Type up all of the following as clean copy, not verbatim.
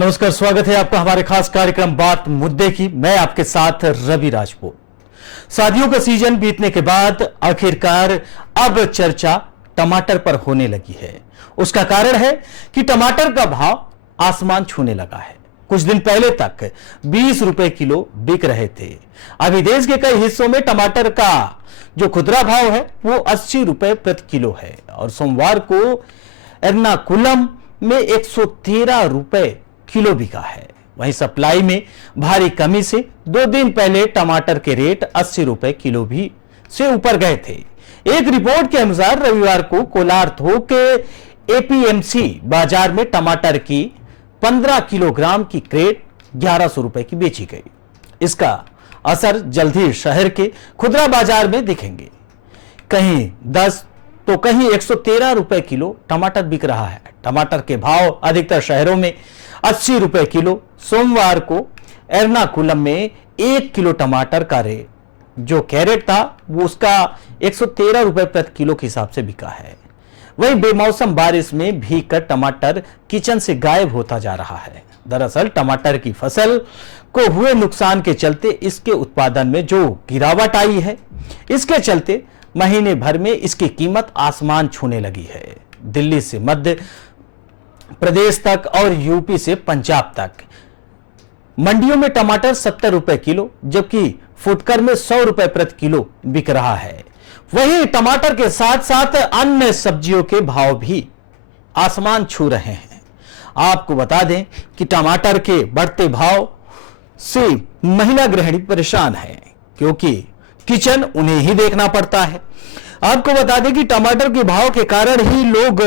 नमस्कार, स्वागत है आपका हमारे खास कार्यक्रम बात मुद्दे की। मैं आपके साथ रवि राजपूत। शादियों का सीजन बीतने के बाद आखिरकार अब चर्चा टमाटर पर होने लगी है। उसका कारण है कि टमाटर का भाव आसमान छूने लगा है। कुछ दिन पहले तक 20 रुपए किलो बिक रहे थे। अभी देश के कई हिस्सों में टमाटर का जो खुदरा भाव है वो 80 रुपए प्रति किलो है और सोमवार को एर्नाकुलम में 113 रुपए किलो बिका है। वहीं सप्लाई में भारी कमी से 2 दिन पहले टमाटर के रेट 80 रुपए किलो भी से ऊपर गए थे। एक रिपोर्ट के अनुसार रविवार को कोलार थोक के एपीएमसी बाजार में टमाटर की 15 किलोग्राम की क्रेट 1100 रुपए की बेची गई। इसका असर जल्द ही शहर के खुदरा बाजार में दिखेंगे। कहीं 10 तो कहीं 113 रुपए किलो टमाटर बिक रहा है। टमाटर के भाव अधिकतर शहरों में 80 रुपए किलो। सोमवार को एर्नाकुलम में 1 किलो टमाटर का रेट जो कैरेट था वो उसका 113 रुपए प्रति किलो के हिसाब से बिका है। वहीं बेमौसम बारिश में भीगकर टमाटर किचन से गायब होता जा रहा है। दरअसल टमाटर की फसल को हुए नुकसान के चलते इसके उत्पादन में जो गिरावट आई है, इसके चलते महीने भर में इसकी कीमत आसमान छूने लगी है। दिल्ली से मध्य प्रदेश तक और यूपी से पंजाब तक मंडियों में टमाटर 70 रुपए किलो जबकि फुटकर में 100 रुपए प्रति किलो बिक रहा है। वहीं टमाटर के साथ साथ अन्य सब्जियों के भाव भी आसमान छू रहे हैं। आपको बता दें कि टमाटर के बढ़ते भाव से महिला गृहिणी परेशान है क्योंकि किचन उन्हें ही देखना पड़ता है। आपको बता दें कि टमाटर के भाव के कारण ही लोग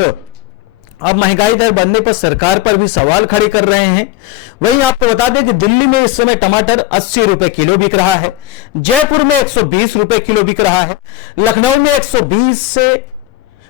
अब महंगाई दर बढ़ने पर सरकार पर भी सवाल खड़े कर रहे हैं। वहीं आपको बता दें कि दिल्ली में इस समय टमाटर 80 रुपए किलो बिक रहा है, जयपुर में 120 रुपए किलो बिक रहा है, लखनऊ में 100 से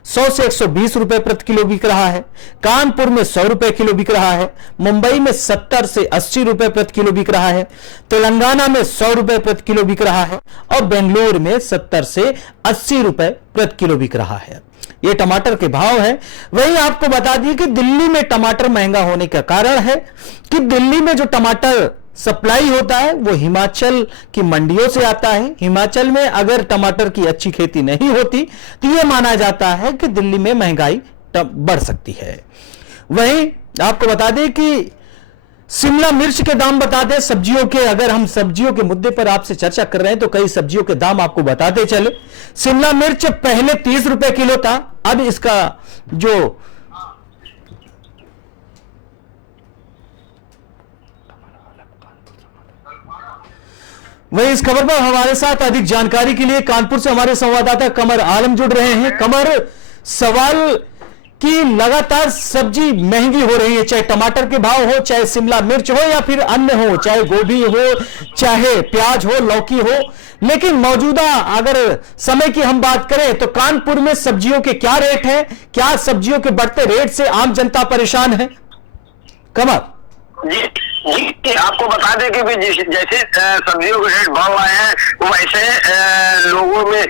120 रुपए प्रति किलो बिक रहा है, कानपुर में 100 रुपए किलो बिक रहा है, मुंबई में 70 से 80 रुपए प्रति किलो बिक रहा है, तेलंगाना में 100 रुपए प्रति किलो बिक रहा है और बेंगलुरु में 70 से 80 रुपए प्रति किलो बिक रहा है। ये टमाटर के भाव है। वहीं आपको बता दिए कि दिल्ली में टमाटर महंगा होने का कारण है कि दिल्ली में जो टमाटर सप्लाई होता है वो हिमाचल की मंडियों से आता है। हिमाचल में अगर टमाटर की अच्छी खेती नहीं होती तो यह माना जाता है कि दिल्ली में महंगाई बढ़ सकती है। वहीं आपको बता दें कि शिमला मिर्च के दाम बता दें, सब्जियों के, अगर हम सब्जियों के मुद्दे पर आपसे चर्चा कर रहे हैं तो कई सब्जियों के दाम आपको बताते चले। शिमला मिर्च पहले 30 रुपए किलो था, अब इसका जो वहीं इस खबर पर हमारे साथ अधिक जानकारी के लिए कानपुर से हमारे संवाददाता कमर आलम जुड़ रहे हैं। कमर, सवाल कि लगातार सब्जी महंगी हो रही है, चाहे टमाटर के भाव हो, चाहे शिमला मिर्च हो या फिर अन्य हो, चाहे गोभी हो, चाहे प्याज हो, लौकी हो, लेकिन मौजूदा अगर समय की हम बात करें तो कानपुर में सब्जियों के क्या रेट हैं? क्या सब्जियों के बढ़ते रेट से आम जनता परेशान है? कमर जी, आपको बता दें कि जैसे सब्जियों के रेट बढ़ रहे हैं वैसे लोगों में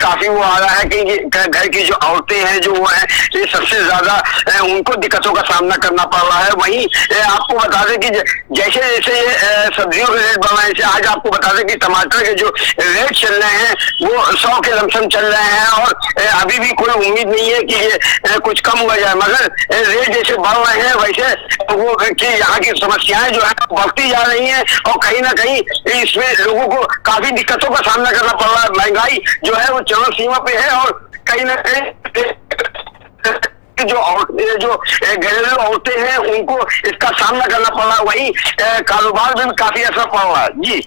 काफी वो आ रहा है कि घर की जो औरतें हैं जो वो है ये सबसे ज्यादा उनको दिक्कतों का सामना करना पड़ रहा है। वहीं आपको बता दें कि जैसे जैसे ये सब्जियों के रेट बढ़ रहे हैं, आज आपको बता दें कि टमाटर के जो रेट चल रहे हैं वो 100 के लमसम चल रहे हैं और अभी भी कोई उम्मीद नहीं है कि ये कुछ कम हो जाए, मगर रेट जैसे बढ़ रहे हैं वैसे वो कि यहाँ की समस्याएं जो है बढ़ती जा रही हैं और कहीं ना कहीं इसमें लोगों को काफी दिक्कतों का सामना करना पड़ रहा है। महंगाई जो है वो चरम सीमा पे है और कहीं ना कहीं जो घरेलू औरतें हैं उनको इसका सामना करना पड़ रहा है। वहीं कारोबार में काफी असर पड़ रहा है। जी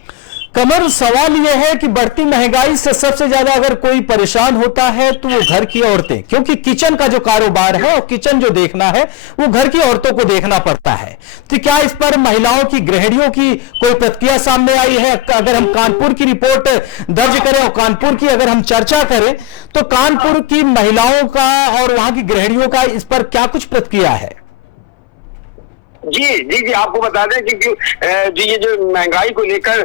कमर, सवाल यह है कि बढ़ती महंगाई से सबसे ज्यादा अगर कोई परेशान होता है तो वो घर की औरतें, क्योंकि किचन का जो कारोबार है और किचन जो देखना है वो घर की औरतों को देखना पड़ता है। तो क्या इस पर महिलाओं की, गृहिणियों की कोई प्रतिक्रिया सामने आई है? अगर हम कानपुर की रिपोर्ट दर्ज करें और कानपुर की अगर हम चर्चा करें तो कानपुर की महिलाओं का और वहां की गृहिणियों का इस पर क्या कुछ प्रतिक्रिया है? जी जी जी, आपको बता दें कि जी ये जो महंगाई को लेकर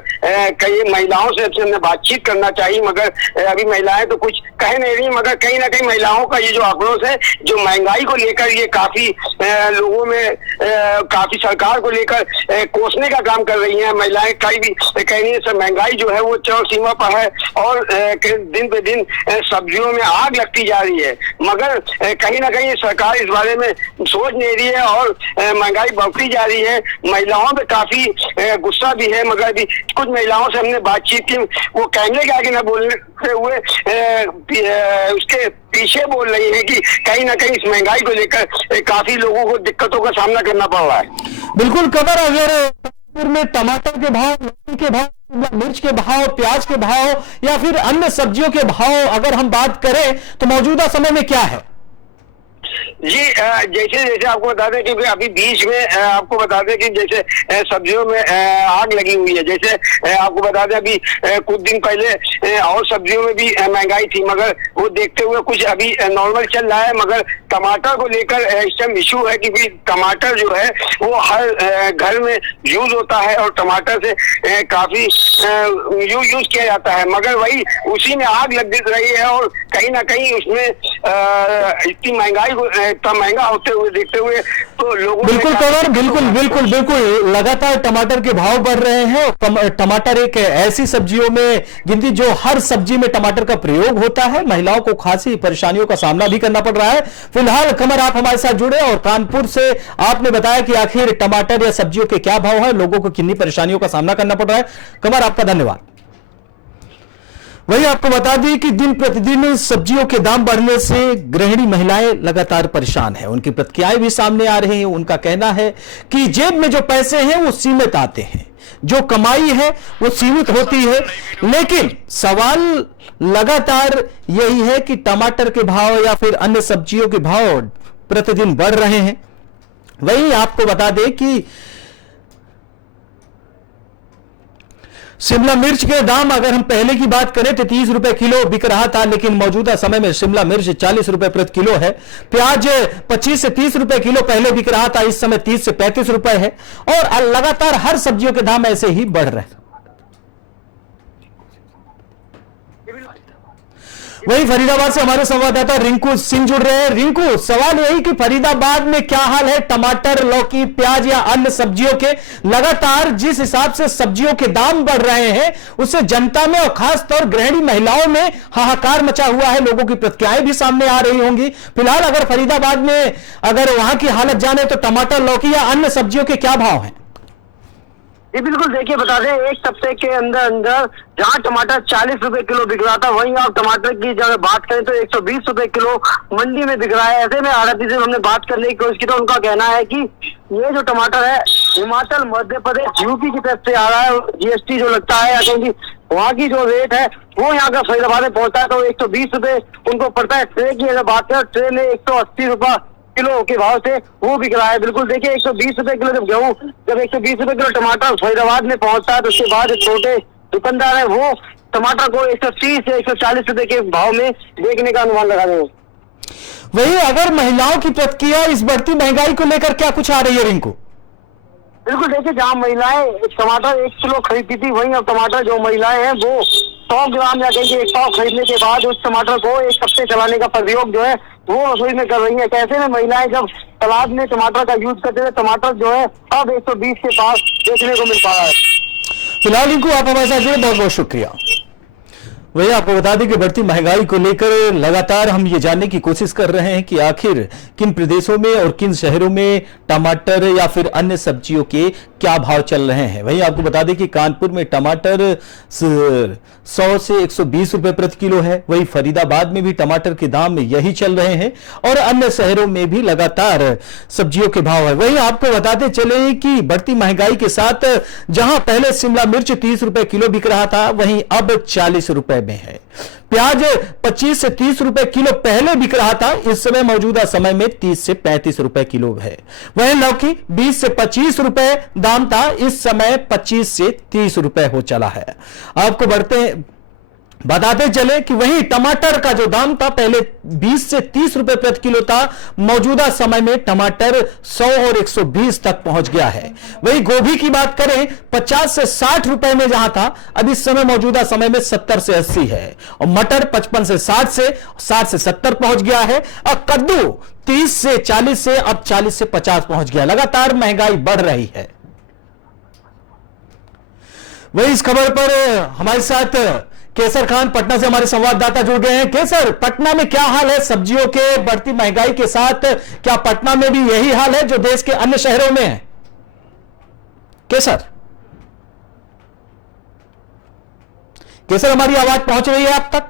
कई महिलाओं से हमने बातचीत करना चाहिए, मगर अभी महिलाएं तो कुछ कह नहीं रही, मगर कहीं ना कहीं महिलाओं का ये जो आक्रोश है जो महंगाई को लेकर, ये काफी लोगों में काफी सरकार को लेकर कोसने का काम कर रही हैं महिलाएं। कई भी कह रही है सर महंगाई जो है वो चरम सीमा पर है और दिन पे दिन सब्जियों में आग लगती जा रही है, मगर कहीं ना कहीं सरकार इस बारे में सोच नहीं रही है और महंगाई बढ़ती जा रही है। महिलाओं पे काफी गुस्सा भी है, मगर अभी कुछ महिलाओं से हमने बातचीत की, वो कैमरे के आगे न बोलते हुए उसके पीछे बोल रही है कि कहीं ना कहीं इस महंगाई को लेकर काफी लोगों को दिक्कतों का सामना करना पड़ रहा है। बिल्कुल कमर, अगर में टमाटर के भाव, लौकी के भाव, मिर्च के भाव, प्याज के भाव या फिर अन्य सब्जियों के भाव अगर हम बात करें तो मौजूदा समय में क्या है? जी जैसे जैसे आपको बता दें कि अभी बीच में आपको बता दें कि जैसे सब्जियों में आग लगी हुई है। जैसे आपको बता दें अभी कुछ दिन पहले और सब्जियों में भी महंगाई थी, मगर वो देखते हुए कुछ अभी नॉर्मल चल रहा है। मगर टमाटर को लेकर इस टाइम इशू है कि भी टमाटर जो है वो हर घर में यूज होता है और टमाटर से काफी यूज किया जाता है, मगर वही उसी में आग लग रही है और कहीं ना कहीं उसमें इतनी महंगाई को इतना महंगा होते हुए देखते हुए तो लोगों बिल्कुल कवर, बिल्कुल बिल्कुल बिल्कुल लगातार टमाटर के भाव बढ़ रहे हैं। टमाटर एक ऐसी सब्जियों में गिनती जो हर सब्जी में टमाटर का प्रयोग होता है। महिलाओं को खासी परेशानियों का सामना भी करना पड़ रहा है। फिलहाल कमर आप हमारे साथ जुड़े और कानपुर से आपने बताया कि आखिर टमाटर या सब्जियों के क्या भाव है, लोगों को कितनी परेशानियों का सामना करना पड़ रहा है। कमर आपका धन्यवाद। वही आपको बता दें कि दिन प्रतिदिन सब्जियों के दाम बढ़ने से गृहिणी महिलाएं लगातार परेशान हैं। उनकी प्रतिक्रियाएं भी सामने आ रही हैं। उनका कहना है कि जेब में जो पैसे हैं वो सीमित आते हैं, जो कमाई है वो सीमित होती है, लेकिन सवाल लगातार यही है कि टमाटर के भाव या फिर अन्य सब्जियों के भाव प्रतिदिन बढ़ रहे हैं। वही आपको बता दें कि शिमला मिर्च के दाम अगर हम पहले की बात करें तो 30 रुपए किलो बिक रहा था, लेकिन मौजूदा समय में शिमला मिर्च 40 रुपए प्रति किलो है। प्याज 25 से 30 रुपए किलो पहले बिक रहा था, इस समय 30 से 35 रुपए है और लगातार हर सब्जियों के दाम ऐसे ही बढ़ रहे हैं। वही फरीदाबाद से हमारे संवाददाता रिंकू सिंह जुड़ रहे हैं। रिंकू, सवाल यही कि फरीदाबाद में क्या हाल है टमाटर, लौकी, प्याज या अन्य सब्जियों के? लगातार जिस हिसाब से सब्जियों के दाम बढ़ रहे हैं उससे जनता में और खासतौर गृहिणी महिलाओं में हाहाकार मचा हुआ है। लोगों की प्रतिक्रियाएं भी सामने आ रही होंगी। फिलहाल अगर फरीदाबाद में अगर वहां की हालत जाने तो टमाटर, लौकी या अन्य सब्जियों के क्या भाव हैं? जी बिल्कुल, देखिए बता दें, एक सप्ताह के अंदर अंदर जहां टमाटर 40 रुपए किलो बिक रहा था, वहीं आप टमाटर की जगह बात करें तो 120 रुपए किलो मंडी में बिक रहा है। ऐसे में आड़ती से हमने बात करने की कोशिश की तो उनका कहना है कि ये जो टमाटर है हिमाचल, मध्य प्रदेश, यूपी की तरफ से आ रहा है। जीएसटी जो लगता है या क्योंकि वहाँ की जो रेट है वो यहाँ का फरीदाबाद में पहुंचता है तो 120 रुपए उनको पड़ता है। ट्रे की अगर बात करें, ट्रे में 180 रुपए किलो के भाव से वो बिक रहा है। बिल्कुल देखिए, 120 रुपए किलो जब गेहूं, जब 120 रुपए किलो टमाटर फरीदाबाद में पहुंचता है तो उसके बाद छोटे दुकानदार है वो टमाटर को 130 से 140 रुपए के भाव में बेचने का अनुमान लगा रहे हैं। वही अगर महिलाओं की प्रतिक्रिया इस बढ़ती महंगाई को लेकर क्या कुछ आ रही है रिंकू? बिल्कुल देखिए, जहाँ महिलाएं टमाटर 1 किलो खरीदती थी, वहीं अब टमाटर जो महिलाएं हैं वो 100 ग्राम या कहीं 1 पाव खरीदने के बाद उस टमाटर को एक हफ्ते चलाने का प्रयोग जो है वो रसोई में कर रही है। कैसे में महिलाएं जब सलाद में टमाटर का यूज करते थे, टमाटर जो है अब 120 के पास देखने को मिल पा रहा है। फिलहाल इनको आप हमारे साथ जुड़े, बहुत बहुत शुक्रिया। वही आपको बता दें कि बढ़ती महंगाई को लेकर लगातार हम ये जानने की कोशिश कर रहे हैं कि आखिर किन प्रदेशों में और किन शहरों में टमाटर या फिर अन्य सब्जियों के क्या भाव चल रहे हैं। वहीं आपको बता दें कि कानपुर में टमाटर 100 से 120 रुपए प्रति किलो है। वहीं फरीदाबाद में भी टमाटर के दाम यही चल रहे हैं और अन्य शहरों में भी लगातार सब्जियों के भाव है। वहीं आपको बताते चले कि बढ़ती महंगाई के साथ जहां पहले शिमला मिर्च 30 रुपए किलो बिक रहा था, वहीं अब 40 रुपए में है। प्याज 25 से 30 रुपए किलो पहले बिक रहा था, इस समय मौजूदा समय में 30 से 35 रुपए किलो है। वहीं लौकी 20 से 25 रुपए दाम था, इस समय 25 से 30 रुपए हो चला है। आपको बताते चले कि वहीं टमाटर का जो दाम था पहले 20 से 30 रुपए प्रति किलो था, मौजूदा समय में टमाटर 100 और 120 तक पहुंच गया है। वहीं गोभी की बात करें 50 से 60 रुपए में जहां था, अब इस समय मौजूदा समय में 70 से 80 है। और मटर 55 से 60 से 70 पहुंच गया है। और कद्दू 30 से 40 से अब 40 से 50 पहुंच गया। लगातार महंगाई बढ़ रही है। वही इस खबर पर हमारे साथ केसर खान पटना से हमारे संवाददाता जुड़ गए हैं। केसर, पटना में क्या हाल है सब्जियों के बढ़ती महंगाई के साथ? क्या पटना में भी यही हाल है जो देश के अन्य शहरों में है? केसर, हमारी आवाज पहुंच रही है आप तक?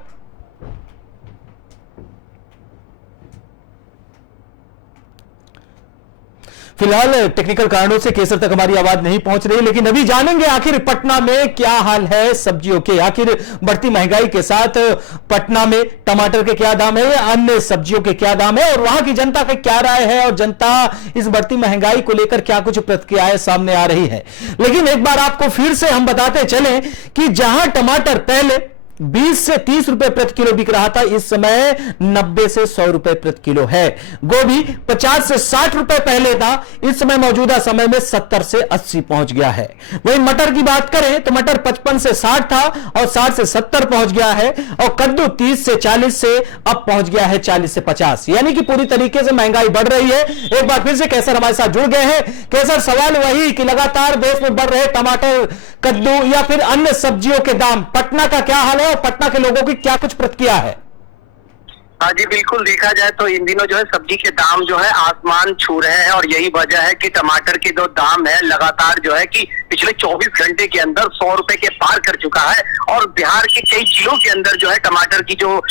फिलहाल टेक्निकल कारणों से केसर तक हमारी आवाज नहीं पहुंच रही, लेकिन अभी जानेंगे आखिर पटना में क्या हाल है सब्जियों के। आखिर बढ़ती महंगाई के साथ पटना में टमाटर के क्या दाम है, अन्य सब्जियों के क्या दाम है, और वहां की जनता का क्या राय है, और जनता इस बढ़ती महंगाई को लेकर क्या कुछ प्रतिक्रियाएं सामने आ रही है। लेकिन एक बार आपको फिर से हम बताते चलें कि जहां टमाटर पहले 20 से 30 रुपए प्रति किलो बिक रहा था, इस समय 90 से 100 रुपए प्रति किलो है। गोभी 50 से 60 रुपए पहले था, इस समय मौजूदा समय में 70 से 80 पहुंच गया है। वहीं मटर की बात करें तो मटर 55 से 60 था और 60 से 70 पहुंच गया है। और कद्दू 30 से 40 से अब पहुंच गया है 40 से 50। यानी कि पूरी तरीके से महंगाई बढ़ रही है। एक बार फिर से केसर हमारे साथ जुड़ गए हैं। केसर, सवाल वही कि लगातार देश में बढ़ रहे टमाटर, कद्दू या फिर अन्य सब्जियों के दाम, पटना का क्या हाल है और पटना के लोगों की क्या कुछ प्रतिक्रिया है? हाँ जी, बिल्कुल देखा जाए तो इन दिनों जो है सब्जी के दाम जो है आसमान छू रहे हैं। और यही वजह है कि टमाटर के जो दाम है लगातार जो है कि पिछले 24 घंटे के अंदर 100 रुपए के पार कर चुका है। और बिहार के कई जिलों के अंदर जो है टमाटर की जो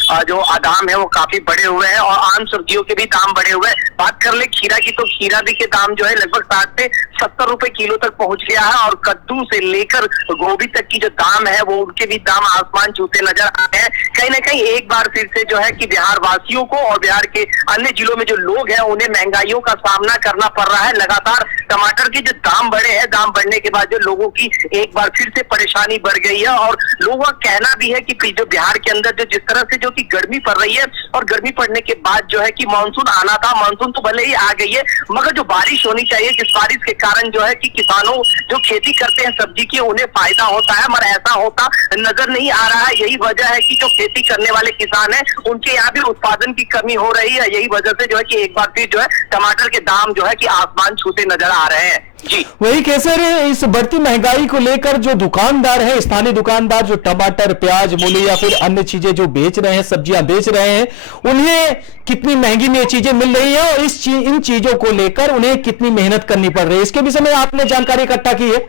दाम है वो काफी बढ़े हुए हैं। और आम सब्जियों के भी दाम बढ़े हुए हैं। बात कर ले खीरा की तो खीरा भी के दाम जो है लगभग 60 से 70 रुपए किलो तक पहुंच गया है। और कद्दू से लेकर गोभी तक की जो दाम है वो उनके भी दाम आसमान छूते नजर आ रहे हैं। कहीं ना कहीं एक बार फिर से जो है कि बिहार वासियों को और बिहार के अन्य जिलों में जो लोग हैं उन्हें महंगाइयों का सामना करना पड़ रहा है। लगातार टमाटर के जो दाम बढ़े हैं, दाम बढ़ने के बाद जो लोगों की एक बार फिर से परेशानी बढ़ गई है। और लोगों का कहना भी है कि जो बिहार के अंदर जो जिस तरह से जो कि गर्मी पड़ रही है और गर्मी पड़ने के बाद जो है कि मानसून आना था, मानसून तो भले ही आ गई है मगर जो बारिश होनी चाहिए, जिस बारिश के कारण जो है कि किसानों जो खेती करते हैं सब्जी की उन्हें फायदा होता है, मगर ऐसा होता नजर नहीं आ रहा है। यही वजह है कि जो खेती करने वाले किसान हैं उनके यहाँ भी उत्पादन की कमी हो रही है। यही वजह से जो है कि एक बार फिर जो है टमाटर के दाम जो है कि आसमान छूते नजर आ रहे हैं। जी वही कैसर, इस बढ़ती महंगाई को लेकर जो दुकानदार है, स्थानीय दुकानदार जो टमाटर, प्याज, मूली या फिर अन्य चीजें जो बेच रहे हैं, सब्जियां बेच रहे हैं, उन्हें कितनी महंगी में ये चीजें मिल रही है और इन चीजों को लेकर उन्हें कितनी मेहनत करनी पड़ रही है, इसके विषय में आपने जानकारी इकट्ठा की है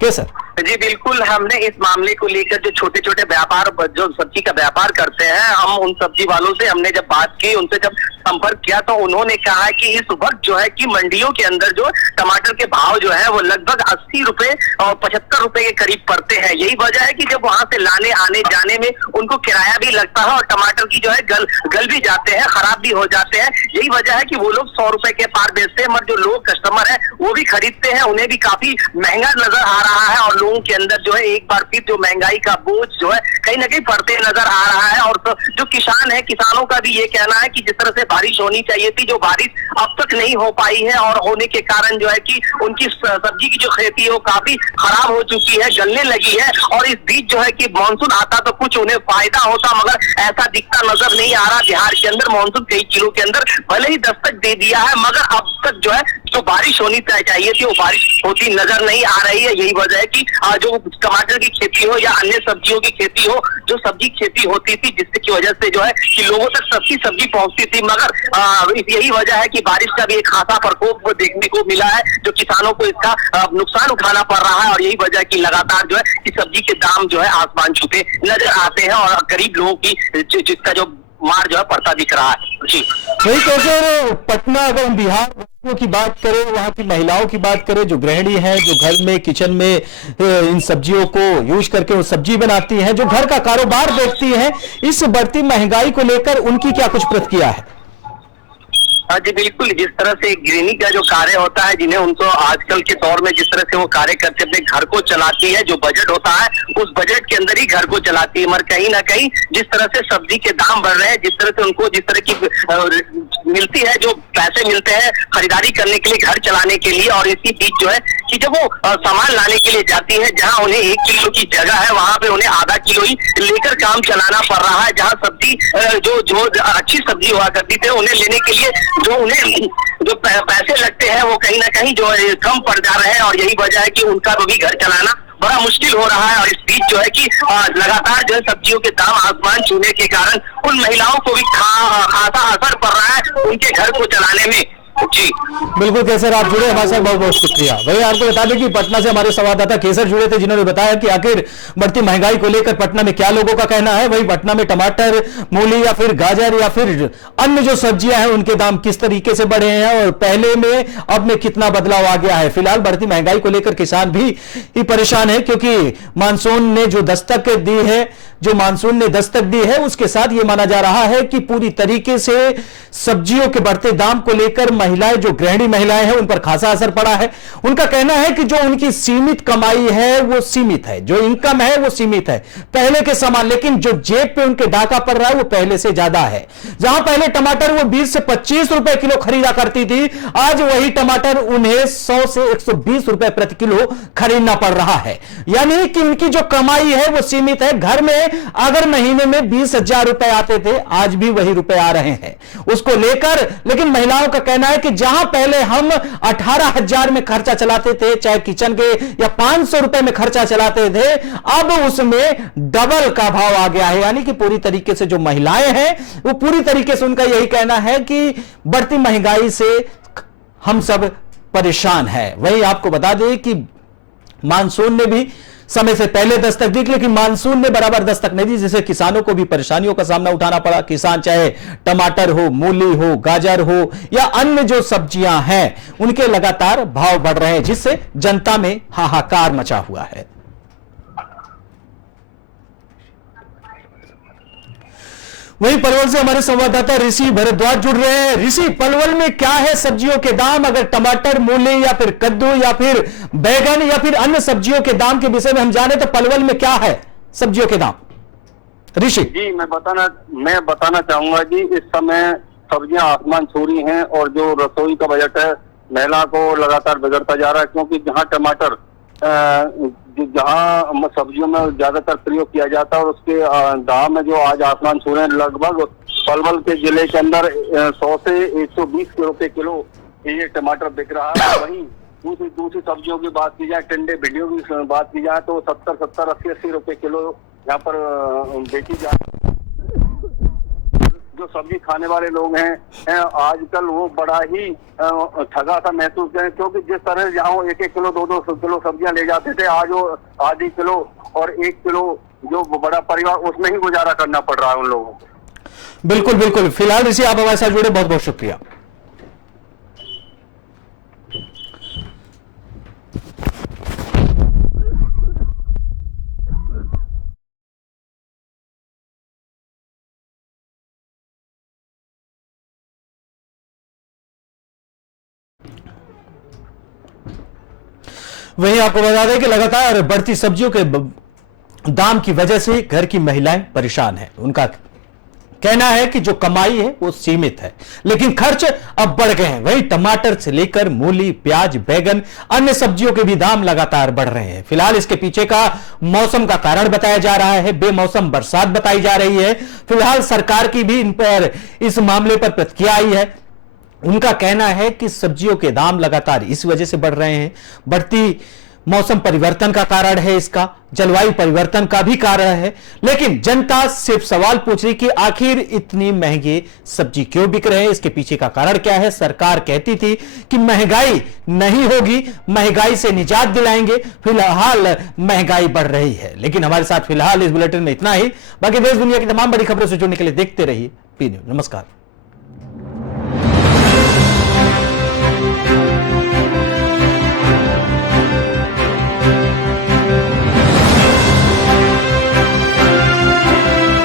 कैसर? जी बिल्कुल, हमने इस मामले को लेकर जो छोटे छोटे व्यापार जो सब्जी का व्यापार करते हैं, हम उन सब्जी वालों से हमने जब बात की, उनसे जब संपर्क किया तो उन्होंने कहा कि इस वक्त जो है कि मंडियों के अंदर जो टमाटर के भाव जो है वो लगभग 80 रुपए और 75 रुपए के करीब पड़ते हैं। यही वजह है कि जब वहां से लाने आने जाने में उनको किराया भी लगता है और टमाटर की जो है गल भी जाते हैं, खराब भी हो जाते हैं। यही वजह है कि वो लोग 100 रुपए के पार बेचते हैं, मगर जो लोग कस्टमर है वो भी खरीदते हैं, उन्हें भी काफी महंगा नजर आ रहा है। और लोगों के अंदर जो है एक बार फिर जो महंगाई का बोझ जो है कहीं ना कहीं पड़ते नजर आ रहा है। और तो जो किसान है, किसानों का भी ये कहना है कि जिस तरह से बारिश होनी चाहिए थी, जो बारिश अब तक नहीं हो पाई है और होने के कारण जो है कि उनकी सब्जी की जो खेती है वो काफी खराब हो चुकी है, गलने लगी है। और इस बीच जो है कि मानसून आता तो कुछ उन्हें फायदा होता, मगर ऐसा दिखता नजर नहीं आ रहा। बिहार के अंदर मानसून कई जिलों के अंदर भले ही दस्तक दे दिया है, मगर अब तक जो है जो बारिश होनी चाहिए थी वो बारिश होती नजर नहीं आ रही है। यही वजह है कि जो टमाटर की खेती हो या अन्य सब्जियों की खेती हो, जो सब्जी खेती होती थी जिसकी की वजह से जो है कि लोगों तक सस्ती सब्जी पहुंचती थी, मगर यही वजह है कि बारिश का भी एक खासा प्रकोप देखने को मिला है, जो किसानों को इसका नुकसान उठाना पड़ रहा है। और यही वजह है कि लगातार जो है कि सब्जी के दाम जो है आसमान छूते नजर आते हैं और गरीब लोगों की जिसका जो मार जो है पड़ता दिख रहा है। जी वही कैसे पटना, अगर हम बिहार की बात करें, वहां की महिलाओं की बात करें, जो गृहिणी हैं, जो घर में किचन में इन सब्जियों को यूज करके वो सब्जी बनाती हैं, जो घर का कारोबार देखती हैं, इस बढ़ती महंगाई को लेकर उनकी क्या कुछ प्रतिक्रिया है? हाँ जी बिल्कुल, जिस तरह से गृहिणी का जो कार्य होता है, जिन्हें उनको आजकल के दौर में जिस तरह से वो कार्य करके अपने घर को चलाती है, जो बजट होता है उस बजट के अंदर ही घर को चलाती है। मगर कहीं ना कहीं जिस तरह से सब्जी के दाम बढ़ रहे हैं, जिस तरह से उनको जिस तरह की मिलती है, जो पैसे मिलते हैं खरीदारी करने के लिए, घर चलाने के लिए, और इसी बीच जो है कि जब वो सामान लाने के लिए जाती है, जहाँ उन्हें 1 किलो की जगह है वहां पे उन्हें आधा किलो ही लेकर काम चलाना पड़ रहा है। जहाँ सब्जी जो अच्छी सब्जी हुआ करती थी उन्हें लेने के लिए जो उन्हें जो पैसे लगते हैं वो कहीं ना कहीं जो है कम पड़ जा रहे हैं, और यही वजह है कि उनका भी घर चलाना बड़ा मुश्किल हो रहा है। और इस बीच जो है कि लगातार जो है सब्जियों के दाम आसमान छूने के कारण उन महिलाओं को भी खासा असर पड़ रहा है उनके घर को चलाने में। जी बिल्कुल केसर, आप जुड़े हमारे साथ, बहुत बहुत शुक्रिया। वही आपको बता दें कि पटना से हमारे संवाददाता केसर जुड़े थे, जिन्होंने बताया कि आखिर बढ़ती महंगाई को लेकर पटना में क्या लोगों का कहना है। वही पटना में टमाटर, मूली या फिर गाजर या फिर अन्य जो सब्जियां हैं उनके दाम किस तरीके से बढ़े हैं और पहले में अब में कितना बदलाव आ गया है। फिलहाल बढ़ती महंगाई को लेकर किसान भी परेशान है, क्योंकि मानसून ने जो दस्तक दी है, उसके साथ यह माना जा रहा है कि पूरी तरीके से सब्जियों के बढ़ते दाम को लेकर महिलाएं, जो गृहिणी महिलाएं हैं, उन पर खासा असर पड़ा है। उनका कहना है कि जो उनकी सीमित कमाई है वो सीमित है, जो इनकम है वो सीमित है पहले के समान, लेकिन जो जेब पे उनके डाका पड़ रहा है वो पहले से ज्यादा है। जहां पहले टमाटर वो 20 से 25 रुपए किलो खरीदा करती थी, आज वही टमाटर उन्हें 100 से 120 रुपए प्रति किलो खरीदना पड़ रहा है। यानी कि उनकी जो कमाई है वो सीमित है। घर में अगर महीने में 20,000 रुपए आते थे, आज भी वही रुपए आ रहे हैं उसको लेकर। लेकिन महिलाओं का कहना है कि जहां पहले हम 18,000 में खर्चा चलाते थे, चाहे किचन के, या 500 रुपए में खर्चा चलाते थे, अब उसमें डबल का भाव आ गया है। यानी कि पूरी तरीके से जो महिलाएं हैं वो पूरी तरीके से, उनका यही कहना है कि बढ़ती महंगाई से हम सब परेशान हैं। वही आपको बता दें कि मानसून ने भी समय से पहले दस्तक दी, लेकिन मानसून ने बराबर दस्तक नहीं दी, जिससे किसानों को भी परेशानियों का सामना उठाना पड़ा। किसान चाहे टमाटर हो, मूली हो, गाजर हो या अन्य जो सब्जियां हैं, उनके लगातार भाव बढ़ रहे हैं, जिससे जनता में हाहाकार मचा हुआ है। वहीं पलवल से हमारे संवाददाता ऋषि भारद्वाज जुड़ रहे हैं। ऋषि, पलवल में क्या है सब्जियों के दाम? अगर टमाटर, मूली या फिर कद्दू या फिर बैगन या फिर अन्य सब्जियों के दाम के विषय में हम जाने तो पलवल में क्या है सब्जियों के दाम? ऋषि जी, मैं बताना चाहूंगा जी, इस समय सब्जियां आसमान छू रही हैं और जो रसोई का बजट है महिला को लगातार बिगड़ता जा रहा है। क्योंकि जहां टमाटर जहां सब्जियों में ज्यादातर प्रयोग किया जाता है और उसके दाम में जो आज आसमान छू रहे हैं, लगभग पलवल के जिले के अंदर 100 से 120 रुपए किलो ये टमाटर बिक रहा है। वहीं दूसरी सब्जियों की बात की जाए, टिंडे भिंडियों की बात की जाए तो 70, 80 रुपए किलो यहाँ पर बेची जाए। जो सब्जी खाने वाले लोग हैं आजकल वो बड़ा ही ठगा सा महसूस करें, क्योंकि जिस तरह जहाँ 1-1 किलो 2-2 किलो सब्जियां ले जाते थे, आज वो आधी किलो और 1 किलो जो बड़ा परिवार, उसमें ही गुजारा करना पड़ रहा है उन लोगों को। बिल्कुल बिल्कुल। फिलहाल ऋषि आप हमारे साथ जुड़े, बहुत बहुत शुक्रिया। वहीं आपको बता दें कि लगातार बढ़ती सब्जियों के दाम की वजह से घर की महिलाएं परेशान हैं। उनका कहना है कि जो कमाई है वो सीमित है, लेकिन खर्च अब बढ़ गए हैं। वहीं टमाटर से लेकर मूली, प्याज, बैगन, अन्य सब्जियों के भी दाम लगातार बढ़ रहे हैं। फिलहाल इसके पीछे का मौसम का कारण बताया जा रहा है, बेमौसम बरसात बताई जा रही है। फिलहाल सरकार की भी इन पर इस मामले पर प्रतिक्रिया आई है। उनका कहना है कि सब्जियों के दाम लगातार इस वजह से बढ़ रहे हैं, बढ़ती मौसम परिवर्तन का कारण है, इसका जलवायु परिवर्तन का भी कारण है। लेकिन जनता सिर्फ सवाल पूछ रही कि आखिर इतनी महंगी सब्जी क्यों बिक रहे हैं, इसके पीछे का कारण क्या है। सरकार कहती थी कि महंगाई नहीं होगी, महंगाई से निजात दिलाएंगे, फिलहाल महंगाई बढ़ रही है। लेकिन हमारे साथ फिलहाल इस बुलेटिन में इतना ही। बाकी देश दुनिया की तमाम बड़ी खबरों से जुड़ने के लिए देखते रहिए पी न्यूज़। नमस्कार।